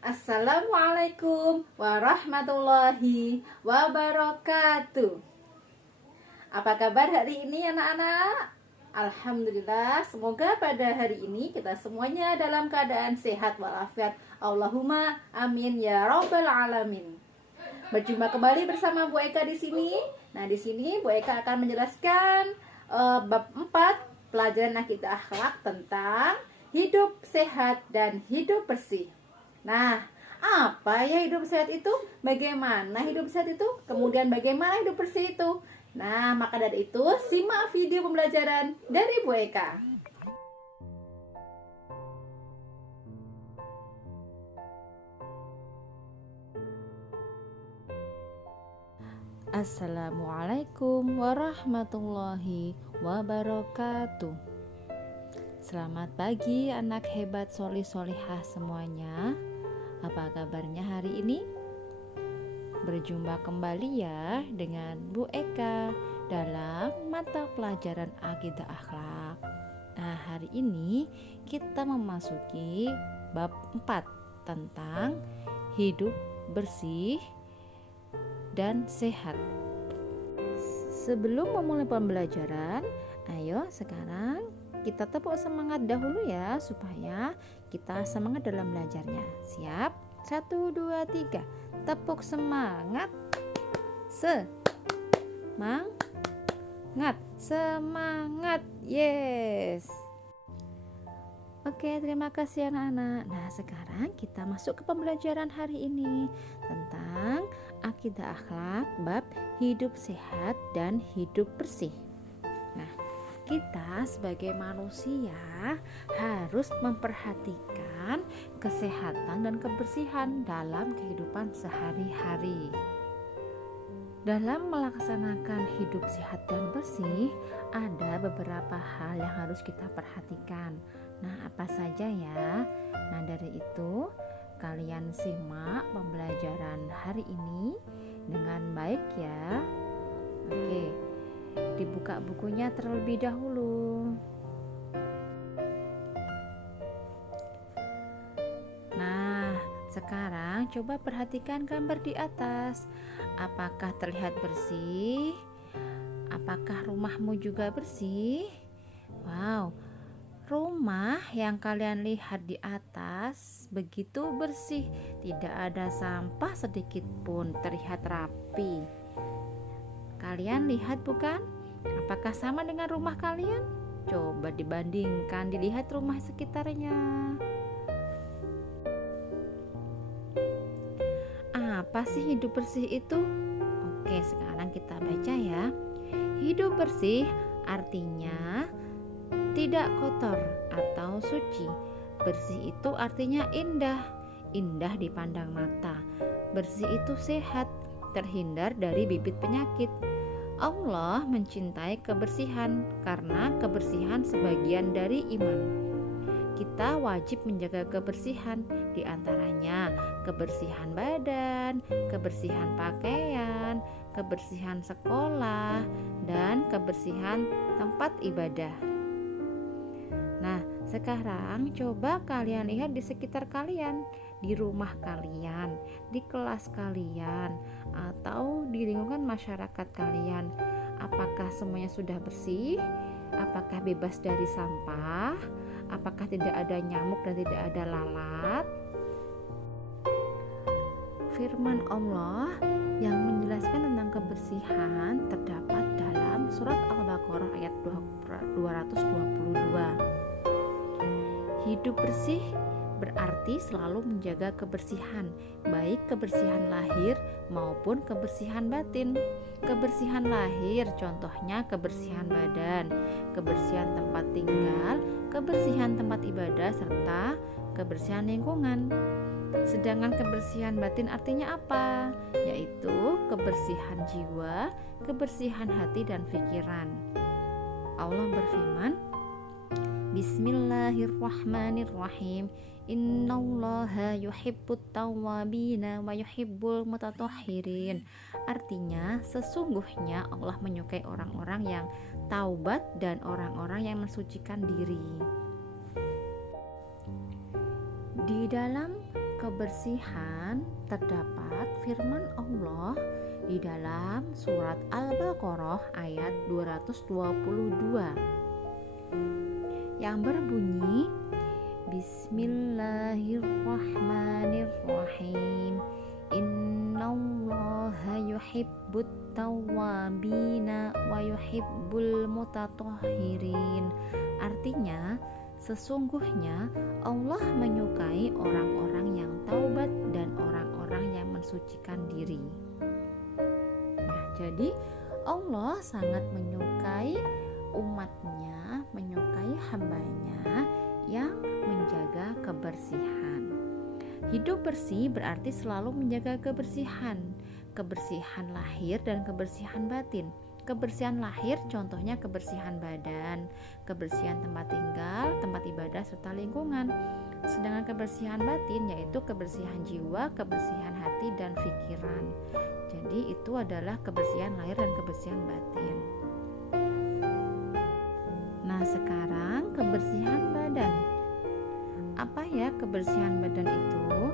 Assalamualaikum warahmatullahi wabarakatuh. Apa kabar hari ini anak-anak? Alhamdulillah, semoga pada hari ini kita semuanya dalam keadaan sehat walafiat. Allahumma amin ya rabbal alamin. Berjumpa kembali bersama Bu Eka di sini. Nah, di sini Bu Eka akan menjelaskan bab 4 pelajaran akidah akhlak tentang hidup sehat dan hidup bersih. Nah, apa ya hidup sehat itu? Bagaimana hidup sehat itu? Kemudian bagaimana hidup bersih itu? Nah, maka dari itu simak video pembelajaran dari Bu Eka. Assalamualaikum warahmatullahi wabarakatuh. Selamat pagi anak hebat solih-solihah semuanya. Apa kabarnya hari ini? Berjumpa kembali ya dengan Bu Eka dalam mata pelajaran akidah akhlak. Nah, hari ini kita memasuki bab 4 tentang hidup bersih dan sehat. Sebelum memulai pembelajaran, ayo sekarang kita tepuk semangat dahulu ya, supaya kita semangat dalam belajarnya. Siap? 1, 2, 3. Tepuk semangat. Semangat. Yes. Oke, terima kasih anak-anak. Nah, sekarang kita masuk ke pembelajaran hari ini tentang akidah akhlak bab hidup sehat dan hidup bersih. Nah, kita sebagai manusia harus memperhatikan kesehatan dan kebersihan dalam kehidupan sehari-hari. Dalam melaksanakan hidup sehat dan bersih, ada beberapa hal yang harus kita perhatikan. Nah, apa saja ya? Nah, dari itu kalian simak pembelajaran hari ini dengan baik ya. Oke, dibuka bukunya terlebih dahulu. Nah, sekarang coba perhatikan gambar di atas. Apakah terlihat bersih? Apakah rumahmu juga bersih? Wow, rumah yang kalian lihat di atas begitu bersih, tidak ada sampah sedikit pun, terlihat rapi. Kalian lihat bukan? Apakah sama dengan rumah kalian? Coba dibandingkan, dilihat rumah sekitarnya. Apa sih hidup bersih itu? Oke, sekarang kita baca ya. Hidup bersih artinya tidak kotor atau suci. Bersih itu artinya indah, indah dipandang mata. Bersih itu sehat, terhindar dari bibit penyakit. Allah mencintai kebersihan karena kebersihan sebagian dari iman. Kita wajib menjaga kebersihan, diantaranya kebersihan badan, kebersihan pakaian, kebersihan sekolah, dan kebersihan tempat ibadah. Nah, sekarang coba kalian lihat di sekitar kalian, di rumah kalian, di kelas kalian, atau di lingkungan masyarakat kalian. Apakah semuanya sudah bersih? Apakah bebas dari sampah? Apakah tidak ada nyamuk dan tidak ada lalat? Firman Allah yang menjelaskan tentang kebersihan terdapat dalam surat Al-Baqarah ayat 222. Hidup bersih berarti selalu menjaga kebersihan, baik kebersihan lahir maupun kebersihan batin. Kebersihan lahir contohnya kebersihan badan, kebersihan tempat tinggal, kebersihan tempat ibadah, serta kebersihan lingkungan. Sedangkan kebersihan batin artinya apa? Yaitu kebersihan jiwa, kebersihan hati dan pikiran. Allah berfirman, Bismillahirrahmanirrahim. Innallaha yuhibbut tawwabina wa yuhibbul mutatahhirin. Artinya, sesungguhnya Allah menyukai orang-orang yang taubat dan orang-orang yang mensucikan diri. Di dalam kebersihan terdapat firman Allah di dalam surat Al-Baqarah ayat 222 yang berbunyi, Bismillahirrahmanirrahim. Innallaha yuhibbut tawwabina wa yuhibbul mutatahhirin. Artinya, sesungguhnya Allah menyukai orang-orang yang taubat dan orang-orang yang mensucikan diri. Nah, jadi Allah sangat menyukai umatnya, menyukai hambanya yang menjaga kebersihan. Hidup bersih berarti selalu menjaga kebersihan lahir dan kebersihan batin. Kebersihan lahir contohnya kebersihan badan, kebersihan tempat tinggal, tempat ibadah, serta lingkungan. Sedangkan kebersihan batin yaitu kebersihan jiwa, kebersihan hati, dan pikiran. Jadi itu adalah kebersihan lahir dan kebersihan batin. Nah, sekarang kebersihan badan. Apa ya kebersihan badan itu?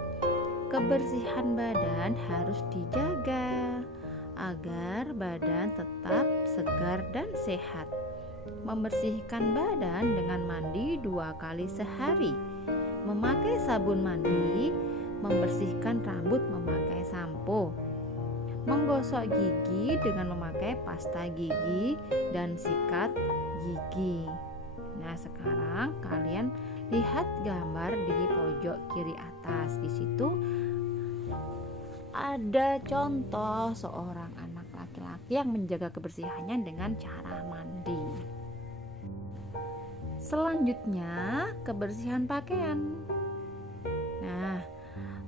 Kebersihan badan harus dijaga agar badan tetap segar dan sehat. Membersihkan badan dengan mandi 2 kali sehari, memakai sabun mandi, membersihkan rambut memakai sampo, menggosok gigi dengan memakai pasta gigi dan sikat gigi. Nah, sekarang kalian lihat gambar di pojok kiri atas. Di situ ada contoh seorang anak laki-laki yang menjaga kebersihannya dengan cara mandi. Selanjutnya, kebersihan pakaian. Nah,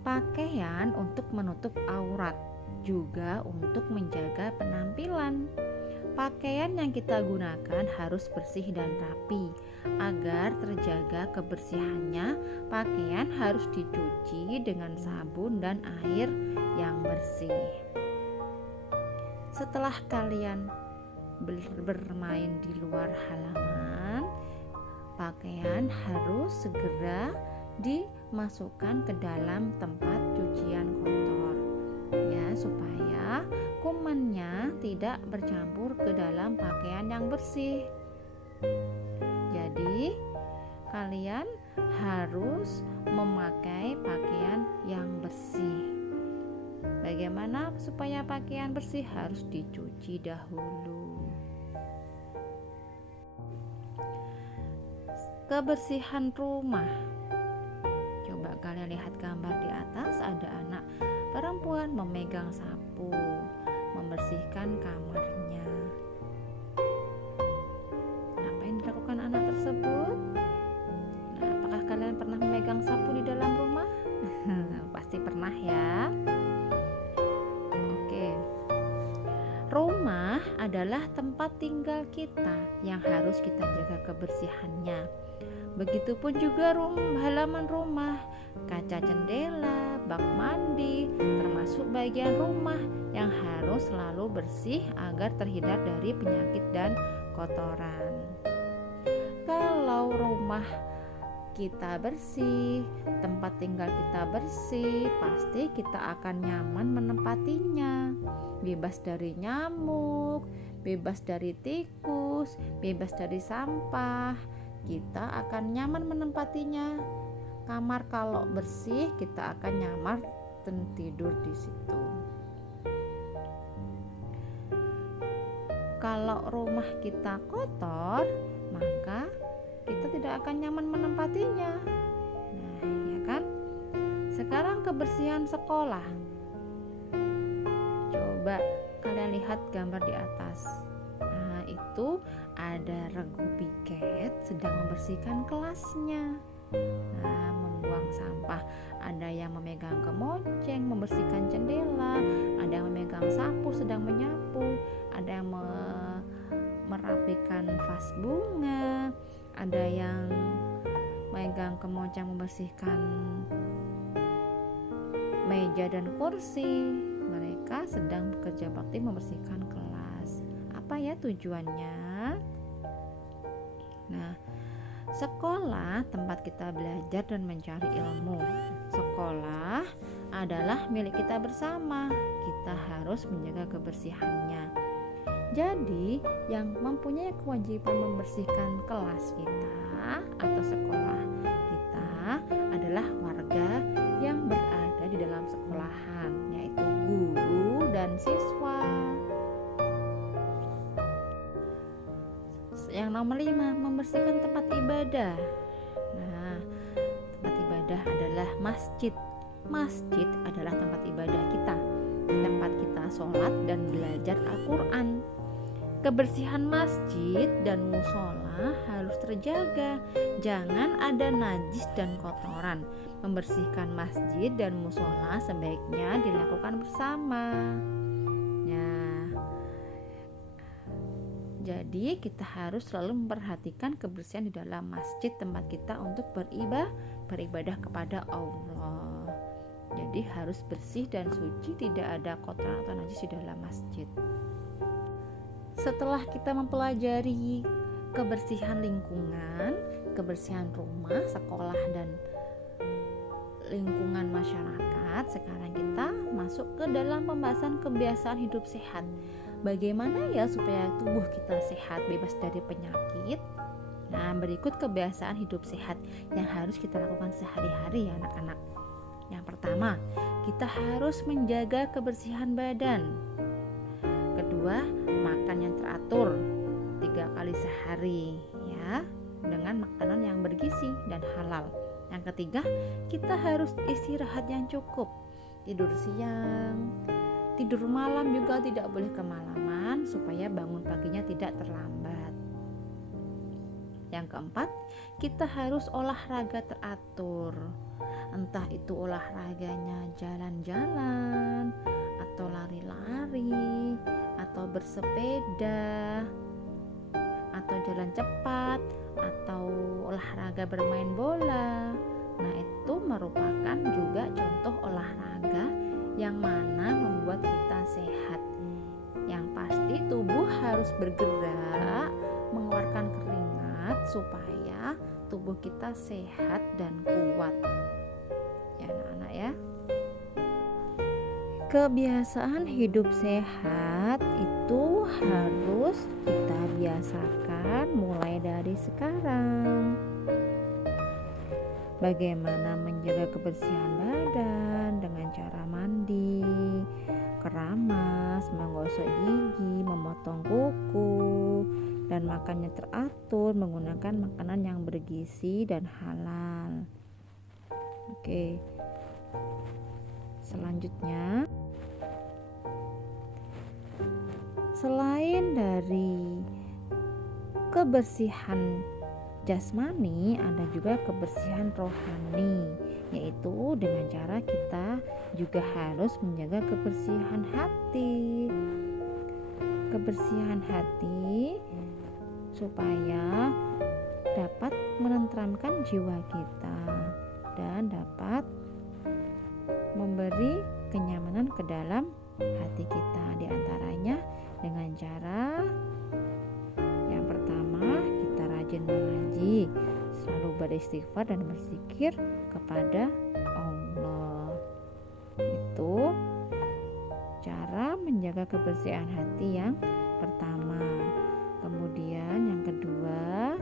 pakaian untuk menutup aurat, juga untuk menjaga penampilan. Pakaian yang kita gunakan harus bersih dan rapi. Agar terjaga kebersihannya, pakaian harus dicuci dengan sabun dan air yang bersih. Setelah kalian bermain di luar halaman, pakaian harus segera dimasukkan ke dalam tempat cucian kotor, ya, supaya kumannya tidak bercampur ke dalam pakaian yang bersih. Jadi, kalian harus memakai pakaian yang bersih. Bagaimana supaya pakaian bersih? Harus dicuci dahulu. Kebersihan rumah. Coba kalian lihat gambar di atas, ada anak perempuan memegang sapu, membersihkan kamarnya. Apa yang dilakukan anak tersebut? Nah, apakah kalian pernah memegang sapu di dalam rumah? Pasti pernah ya. Oke. Rumah adalah tempat tinggal kita yang harus kita jaga kebersihannya. Begitupun juga halaman rumah, kaca jendela, bak mandi, termasuk bagian rumah yang harus selalu bersih agar terhindar dari penyakit dan kotoran. Kalau rumah kita bersih, tempat tinggal kita bersih, pasti kita akan nyaman menempatinya. Bebas dari nyamuk, bebas dari tikus, bebas dari sampah. Kita akan nyaman menempatinya. Kamar kalau bersih, kita akan nyaman tidur di situ. Kalau rumah kita kotor, maka kita tidak akan nyaman menempatinya. Nah, ya kan? Sekarang kebersihan sekolah. Coba kalian lihat gambar di atas. Nah, itu ada regu piket sedang membersihkan kelasnya. Nah, membuang sampah. Ada yang memegang kemoceng, membersihkan jendela. Ada yang memegang sapu, sedang menyapu. Ada yang merapikan vas bunga. Ada yang memegang kemoceng, membersihkan meja dan kursi. Mereka sedang bekerja bakti membersihkan kelas. Apa ya tujuannya? Nah, sekolah tempat kita belajar dan mencari ilmu. Sekolah adalah milik kita bersama. Kita harus menjaga kebersihannya. Jadi, yang mempunyai kewajiban membersihkan kelas kita atau sekolah kita adalah warga yang berada di dalam sekolahan, yaitu guru dan siswa. Yang nomor 5, membersihkan tempat ibadah. Nah, tempat ibadah adalah masjid. Masjid adalah tempat ibadah kita, tempat kita sholat dan belajar Al-Quran. Kebersihan masjid dan musola harus terjaga. Jangan ada najis dan kotoran. Membersihkan masjid dan musola sebaiknya dilakukan bersama. Jadi kita harus selalu memperhatikan kebersihan di dalam masjid tempat kita untuk beribadah kepada Allah. Jadi harus bersih dan suci, tidak ada kotoran atau najis di dalam masjid. Setelah kita mempelajari kebersihan lingkungan, kebersihan rumah, sekolah, dan lingkungan masyarakat, sekarang kita masuk ke dalam pembahasan kebiasaan hidup sehat. Bagaimana ya supaya tubuh kita sehat, bebas dari penyakit? Nah, berikut kebiasaan hidup sehat yang harus kita lakukan sehari-hari ya anak-anak. Yang pertama, kita harus menjaga kebersihan badan. Kedua, makan yang teratur 3 kali sehari ya, dengan makanan yang bergizi dan halal. Yang ketiga, kita harus istirahat yang cukup. Tidur siang, tidur malam juga tidak boleh kemalaman supaya bangun paginya tidak terlambat. Yang keempat, kita harus olahraga teratur. Entah itu olahraganya jalan-jalan, atau lari-lari, atau bersepeda, atau jalan cepat, atau olahraga bermain bola. Nah, itu merupakan juga contoh olahraga yang mana membuat kita sehat. Yang pasti tubuh harus bergerak, mengeluarkan keringat supaya tubuh kita sehat dan kuat. Ya anak-anak ya. Kebiasaan hidup sehat itu harus kita biasakan mulai dari sekarang. Bagaimana menjaga kebersihan badan dengan cara mandi, keramas, menggosok gigi, memotong kuku, dan makannya teratur menggunakan makanan yang bergizi dan halal. Oke. Selanjutnya, selain dari kebersihan jasmani, ada juga kebersihan rohani, yaitu dengan cara kita juga harus menjaga kebersihan hati. Kebersihan hati supaya dapat menenteramkan jiwa kita dan dapat memberi kenyamanan ke dalam hati kita, diantaranya dengan cara yang pertama, kita rajin mengaji, selalu beristighfar dan berzikir kepada Allah. Itu cara menjaga kebersihan hati yang pertama. Kemudian yang kedua,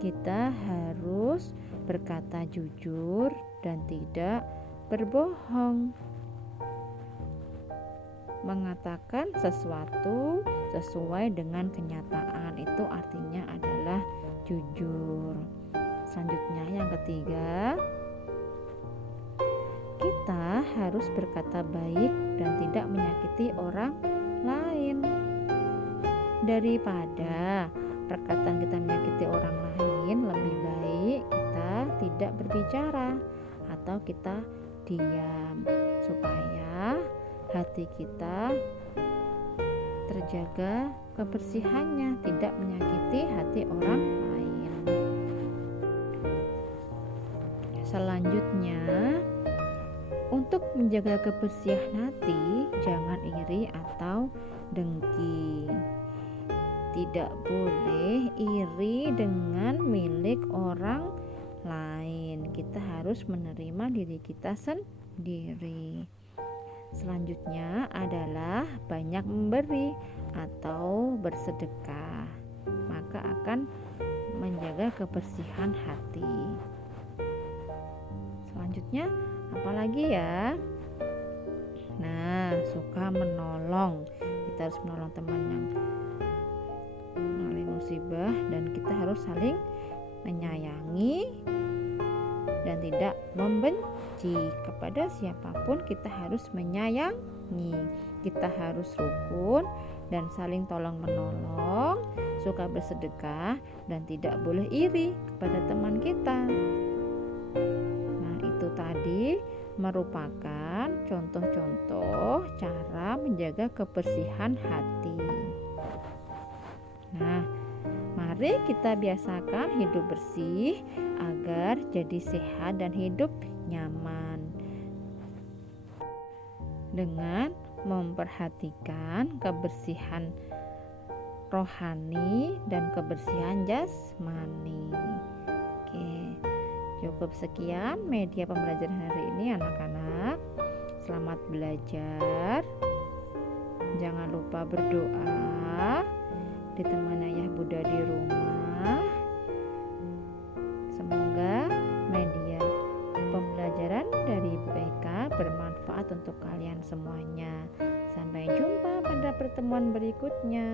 kita harus berkata jujur dan tidak berbohong. Mengatakan sesuatu sesuai dengan kenyataan, itu artinya adalah jujur. Selanjutnya yang ketiga, kita harus berkata baik dan tidak menyakiti orang lain. Daripada perkataan kita menyakiti orang lain, lebih baik kita tidak berbicara atau kita diam, supaya hati kita terjaga kebersihannya, tidak menyakiti hati orang lain. Selanjutnya, untuk menjaga kebersihan hati, jangan iri atau dengki. tidak boleh iri dengan milik orang lain. Kita harus menerima diri kita sendiri. Selanjutnya adalah banyak memberi atau bersedekah, maka akan menjaga kebersihan hati. Selanjutnya apalagi ya? Nah, suka menolong. Kita harus menolong teman yang mengalami musibah, dan kita harus saling menyayangi dan tidak membenci. Kepada siapapun kita harus menyayangi. Kita harus rukun dan saling tolong menolong, suka bersedekah, dan tidak boleh iri kepada teman kita. Nah, itu tadi merupakan contoh-contoh cara menjaga kebersihan hati. Nah, mari kita biasakan hidup bersih agar jadi sehat dan hidup nyaman. Dengan memperhatikan kebersihan rohani dan kebersihan jasmani. Oke, cukup sekian media pembelajaran hari ini anak-anak. Selamat belajar. Jangan lupa berdoa, ditemani Ayah Bunda di rumah. Semoga media pembelajaran dari Ibu Eka bermanfaat untuk kalian semuanya. Sampai jumpa pada pertemuan berikutnya.